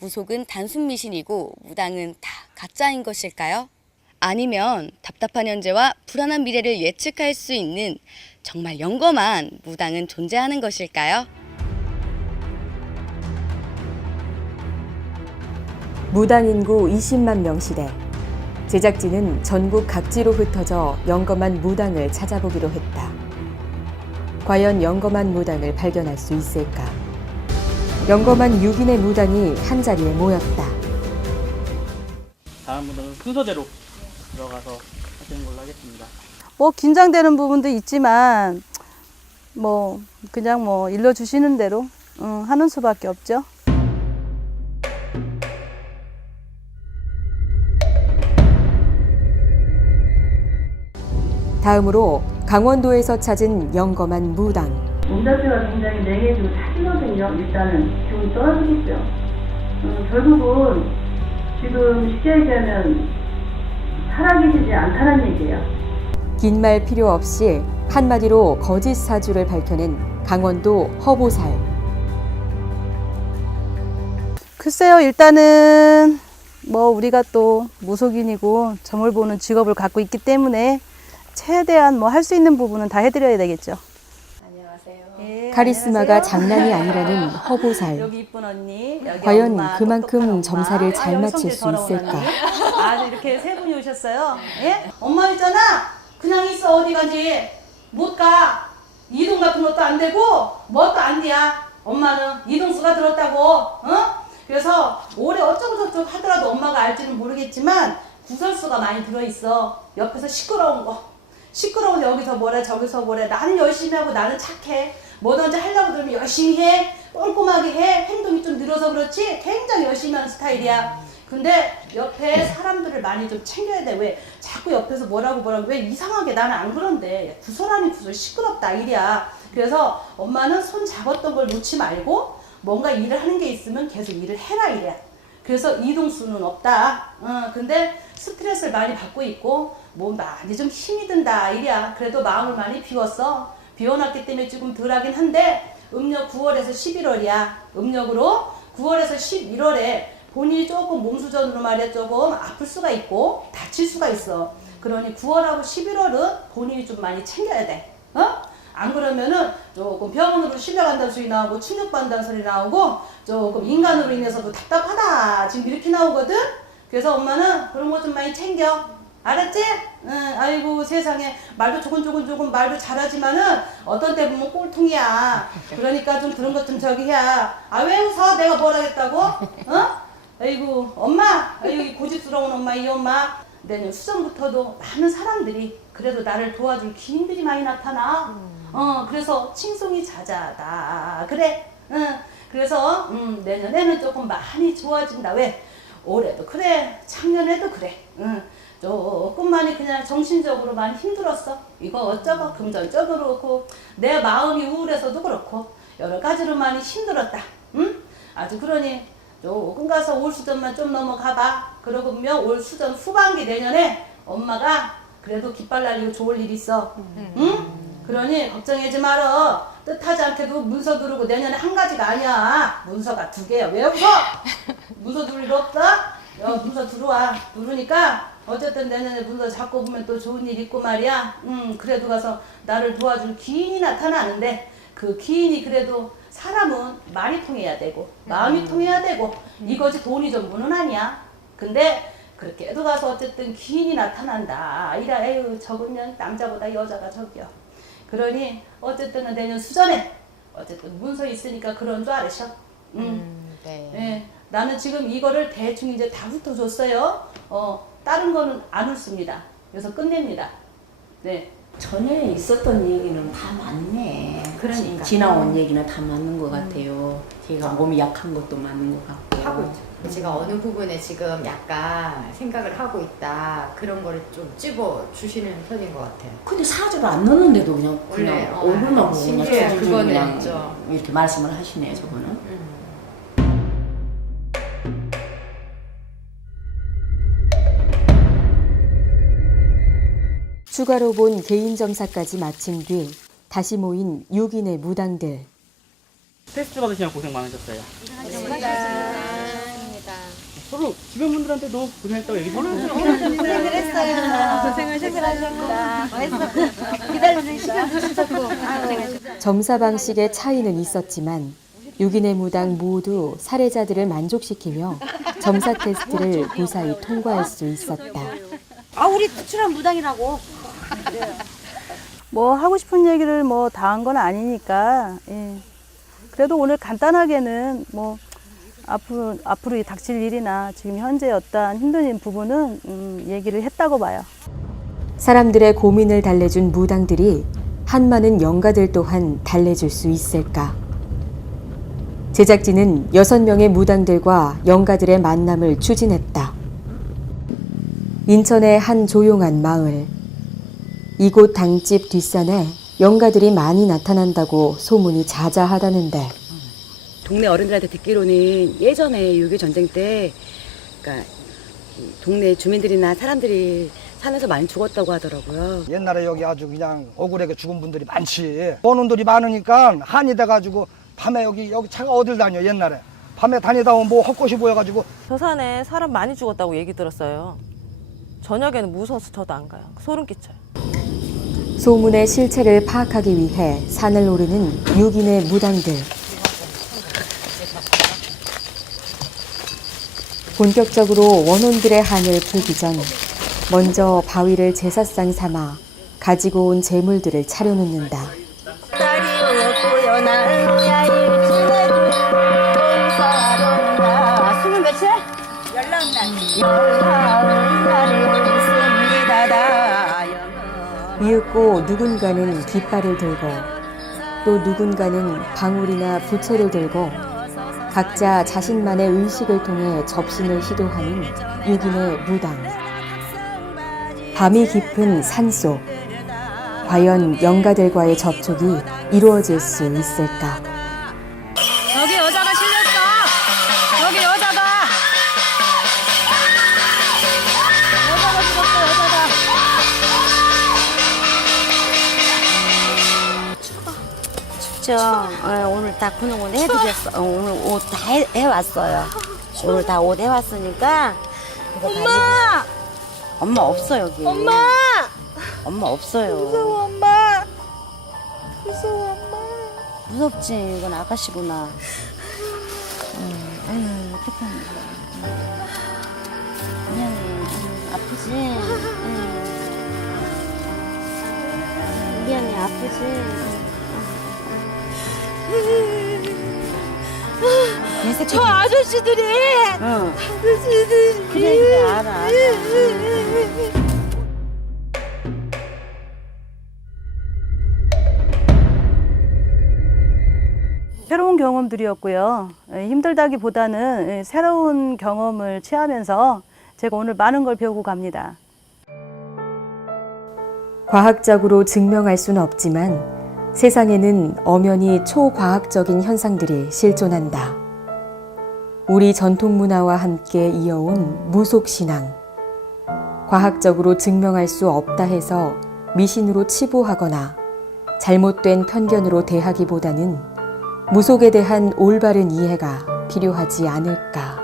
무속은 단순 미신이고 무당은 다 가짜인 것일까요? 아니면 답답한 현재와 불안한 미래를 예측할 수 있는 정말 영검한 무당은 존재하는 것일까요? 무당 인구 20만 명 시대. 제작진은 전국 각지로 흩어져 영검한 무당을 찾아보기로 했다. 과연 영검한 무당을 발견할 수 있을까? 영검한 6인의 무당이 한자리에 모였다. 다음으로는 순서대로 들어가서 하시는 걸로 하겠습니다. 뭐 긴장되는 부분도 있지만 뭐 그냥 뭐 일러 주시는 대로 응, 하는 수밖에 없죠. 다음으로 강원도에서 찾은 영검한 무당. 몸 자체가 굉장히 냉해지고 차지거든요. 일단은 기운이 떨어지겠죠. 어, 결국은 지금 쉽게 얘기하면 살아계시지 않다는 얘기예요. 긴 말 필요 없이 한마디로 거짓 사주를 밝혀낸 강원도 허보살. 글쎄요, 일단은 뭐 우리가 또 무속인이고 점을 보는 직업을 갖고 있기 때문에 최대한 뭐 할 수 있는 부분은 다 해드려야 되겠죠. 안녕하세요. 카리스마가 장난이 아니라는 허보살. 여기 이쁜 언니. 여기 과연 그만큼. 점사를 잘 아, 맞힐 성질 수 있을까? 아주 이렇게 세 분이 오셨어요. 예? 엄마 있잖아. 그냥 있어 어디 가지. 못 가. 이동 같은 것도 안 되고 뭣도 안 돼야. 엄마는 이동수가 들었다고. 어? 그래서 올해 어쩌고 저쩌고 하더라도 엄마가 알지는 모르겠지만 구설수가 많이 들어있어. 옆에서 시끄러운 거. 시끄러운 여기서 뭐래 저기서 뭐래 나는 열심히 하고 나는 착해 뭐든지 하려고 들면 열심히 해. 꼼꼼하게 해. 행동이 좀 늘어서 그렇지 굉장히 열심히 하는 스타일이야. 근데 옆에 사람들을 많이 좀 챙겨야 돼. 왜? 자꾸 옆에서 뭐라고 뭐라고. 왜? 이상하게 나는 안 그런데 구설 아닌 구설 시끄럽다. 일이야. 그래서 엄마는 손 잡았던 걸 놓지 말고 뭔가 일을 하는 게 있으면 계속 일을 해라 이래 그래서 이동수는 없다. 어, 근데 스트레스를 많이 받고 있고 뭐 많이 좀 힘이 든다 이래야. 그래도 마음을 많이 비웠어. 비워놨기 때문에 조금 덜 하긴 한데 음력 9월에서 11월이야. 음력으로 9월에서 11월에 본인이 조금 몸수전으로 말이야 조금 아플 수가 있고 다칠 수가 있어. 그러니 9월하고 11월은 본인이 좀 많이 챙겨야 돼. 어? 안 그러면은 조금 병원으로 실려간다는 소리 나오고 충격받는다는 소리 나오고 조금 인간으로 인해서도 답답하다 지금 이렇게 나오거든 그래서 엄마는 그런 거 좀 많이 챙겨 알았지? 응, 아이고 세상에 말도 조곤조곤 조금 말도 잘하지만은 어떤 때 보면 꼴통이야 그러니까 좀 그런 것 좀 저기 해야 아 왜 웃어 내가 뭘 하겠다고? 어? 아이고 엄마 아이고 이 고집스러운 엄마 이 엄마 내년 수정부터도 많은 사람들이 그래도 나를 도와줄 기인들이 많이 나타나. 어 그래서 칭송이 자자다. 그래. 응. 그래서 음, 내년에는 조금 많이 좋아진다. 왜? 올해도 그래. 작년에도 그래. 응. 조금 많이 그냥 정신적으로 많이 힘들었어. 이거 어쩌고 금전적으로 그렇고 내 마음이 우울해서도 그렇고 여러 가지로 많이 힘들었다. 응? 아주 그러니 조금 가서 올 수전만 좀 넘어가봐. 그러고 보면 올 수전 후반기 내년에 엄마가 그래도 깃발 날리고 좋을 일 있어. 응? 그러니 걱정하지 말어. 뜻하지 않게도 문서 두르고 내년에 한 가지가 아니야. 문서가 두 개야. 왜 없어? 문서 두를 일 없다? 야, 문서 들어와. 누르니까 어쨌든 내년에 문서 잡고 보면 또 좋은 일 있고 말이야. 음, 그래도 가서 나를 도와줄 기인이 나타나는데 그 기인이 그래도 사람은 말이 통해야 되고 마음이 통해야 되고 이것이 돈이 전부는 아니야. 근데 그렇게 해도 가서 어쨌든 기인이 나타난다. 이라 에휴 적으면 남자보다 여자가 적여. 그러니 어쨌든 내년 수전에 어쨌든 문서 있으니까 그런 줄 알으셔. 음. 네. 예, 나는 지금 이거를 대충 이제 다 훑어줬어요. 어, 다른 거는 안 훑습니다. 그래서 끝냅니다. 네. 전에 있었던 얘기는 다 맞네. 그러니까. 지- 지나온 얘기는 다 맞는 것 같아요. 제가 몸이 약한 것도 맞는 것 같고. 하고 있죠. 제가 어느 부분에 지금 약간 생각을 하고 있다 그런 거를 좀 집어 주시는 편인 것 같아요. 근데 사주를 안 넣는데도 그냥 원래, 그냥 어, 얼굴만 보고 그냥 신기해요. 그거는 그냥 있죠. 이렇게 말씀을 하시네요, 저거는. 음. 추가로 본 개인 점사까지 마친 뒤 다시 모인 6인의 무당들. 스트레스 받으시면 고생 많으셨어요. 서로 주변 분들한테 너 고생했다고 얘기 좀 해주세요. 점사 방식의 차이는 있었지만 6인의 무당 모두 사례자들을 만족시키며 점사 테스트를 무사히 통과할 수 있었다. 아 우리 특출한 무당이라고. 뭐 하고 싶은 얘기를 뭐 다 한 건 아니니까 예. 그래도 오늘 간단하게는 뭐 앞으로 앞으로 이 닥칠 일이나 지금 현재 어떠한 힘든 부분은 음, 얘기를 했다고 봐요. 사람들의 고민을 달래준 무당들이 한많은 영가들 또한 달래줄 수 있을까? 제작진은 여섯 명의 무당들과 영가들의 만남을 추진했다. 인천의 한 조용한 마을. 이곳 당집 뒷산에 영가들이 많이 나타난다고 소문이 자자하다는데 동네 어른들한테 듣기로는 예전에 6.25 전쟁 때, 그러니까 이 동네 주민들이나 사람들이 산에서 많이 죽었다고 하더라고요. 옛날에 여기 아주 그냥 억울하게 죽은 분들이 많지. 번원들이 많으니까 한이 돼가지고 밤에 여기 여기 차가 어딜 다녀 옛날에. 밤에 다니다 오면 뭐 헛것이 보여가지고 저 산에 사람 많이 죽었다고 얘기 들었어요. 저녁에는 무서워서 저도 안 가요. 소름 끼쳐요. 소문의 실체를 파악하기 위해 산을 오르는 6인의 무당들. 본격적으로 원혼들의 한을 풀기 전 먼저 바위를 제사상 삼아 가지고 온 재물들을 차려놓는다. 스물 며칠? 이윽고 누군가는 깃발을 들고 또 누군가는 방울이나 부채를 들고 각자 자신만의 의식을 통해 접신을 시도하는 6인의 무당. 밤이 깊은 산속. 과연 영가들과의 접촉이 이루어질 수 있을까? 춥죠. 어, 오늘 다 근육은 해드렸어. 어, 오늘 옷 다 해왔어요. 오늘 다 옷 해왔으니까. 엄마. 엄마 없어 여기. 엄마. 엄마 없어요. 무서워 엄마. 무서워 엄마. 무섭지 이건 아가씨구나. 음, 아유 어떡하냐. 미안해. 음, 아프지? 음. 미안해 아프지? 저 아저씨들이 응. 아저씨들이 그래 그래 알아, 알아. 새로운 경험들이었고요. 예, 힘들다기보다는 예, 새로운 경험을 취하면서 제가 오늘 많은 걸 배우고 갑니다. 과학적으로 증명할 수는 없지만 세상에는 엄연히 초과학적인 현상들이 실존한다. 우리 전통 문화와 함께 이어온 무속신앙. 과학적으로 증명할 수 없다 해서 미신으로 치부하거나 잘못된 편견으로 대하기보다는 무속에 대한 올바른 이해가 필요하지 않을까.